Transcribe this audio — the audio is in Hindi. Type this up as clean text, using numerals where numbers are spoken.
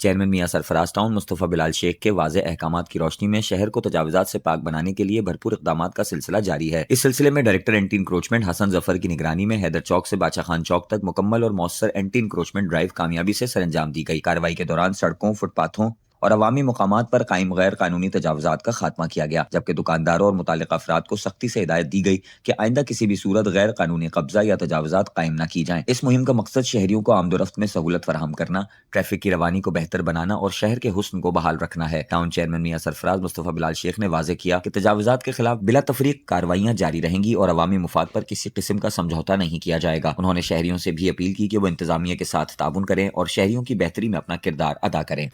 चेयरमैन मियां सरफराज टाउन मुस्तफ़ा बिलाल शेख के वाज़े अहकामात की रोशनी में शहर को तजावुज़ात से पाक बनाने के लिए भरपूर इक़दामात का सिलसिला जारी है। इस सिलसिले में director anti encroachment Hasan Zafar की निगरानी में हैदर चौक से बादशाह खान चौक तक मुकम्मल और मौसर एंटी इंक्रोचमेंट ड्राइव कामयाबी से सरअंजाम दी गई। कार्रवाई के दौरान सड़कों, फुटपाथों और अवामी मुकामात पर कायम गैर कानूनी तजावुज़ात का खात्मा किया गया, जबकि दुकानदारों और मुतालिका अफराद को सख्ती से हिदायत दी गई कि आइंदा किसी भी सूरत गैर कानूनी कब्जा या तजावुज़ात कायम न की जाएं। इस मुहिम का मकसद शहरियों को आमदोरफ्त में सहूलत फराहम करना, ट्रैफिक की रवानी को बेहतर बनाना और शहर के हुस्न को बहाल रखना है। टाउन चेयरमैन मियां सरफराज मुस्तफ़ा बिलाल शेख ने वाज़ेह किया कि तजावुज़ात के खिलाफ बिला तफरीक कार्रवाइयां जारी रहेंगी और अवामी मुफाद पर किसी किस्म का समझौता नहीं किया जाएगा। उन्होंने शहरियों से भी अपील की कि वो इंतजामिया के साथ ताउन करें और शहरियों की बेहतरी में अपना किरदार अदा करें।